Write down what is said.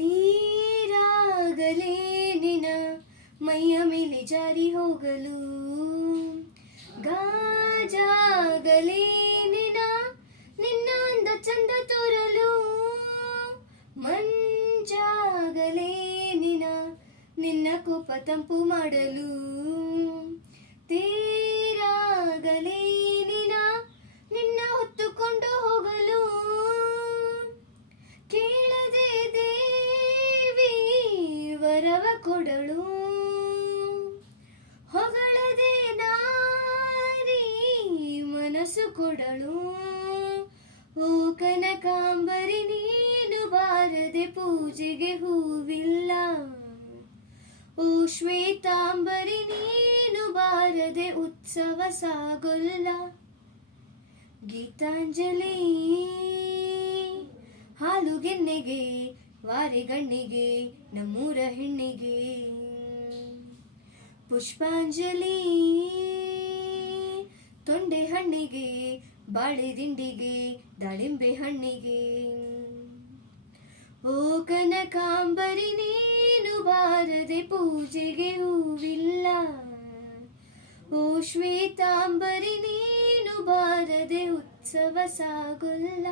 ನೀರಾಗಲೇ ನಿನ ಮೈಯ ಮೇಲೆ ಜಾರಿ ಹೋಗಲು, ಗಾಜಾಗಲೇ ನಿನ್ನ ಅಂದ ಚಂದ ತೋರಲು, ಮಂಜಾಗಲೇ ನಿನ್ನ ಕೋಪ ತಂಪು ಮಾಡಲು, ತೇರಾಗಲೇ ನಿನ್ನ ಹೊತ್ತುಕೊಂಡು ಹೋಗಲು, ಕೇಳದೆ ದೇವಿ ವರವ ಕೊಡಳು, ಹೊಗಳದೆ ನಾರಿ ಮನಸ್ಸು ಕೊಡಳು. ಓ ಕನಕಾಂಬರಿ ನೀನು ಬಾರದೆ ಪೂಜೆಗೆ ಹೂವಿಲ್ಲ, ಓ ಶ್ವೇತಾಂಬರಿ ನೀನು ಬಾರದೆ ಉತ್ಸವ ಸಾಗೊಲ್ಲ. ಗೀತಾಂಜಲಿ ಹಾಲುಗೆನ್ನೆಗೆ ವಾರೆಗಣ್ಣಿಗೆ ನಮ್ಮೂರ ಹೆಣ್ಣಿಗೆ, ಪುಷ್ಪಾಂಜಲಿ ತೊಂಡೆ ಹಣ್ಣಿಗೆ ಬಾಳೆ ದಿಂಡಿಗೆ ದಾಳಿಂಬೆ ಹಣ್ಣಿಗೆ. ಓ ಕನಕಾಂಬರಿ ನೀನು ಬಾರದೆ ಪೂಜೆಗೆ ಹೂವಿಲ್ಲ, ಓ ಶ್ವೇತಾಂಬರಿ ನೀನು ಬಾರದೆ ಉತ್ಸವ ಸಾಗೊಲ್ಲ.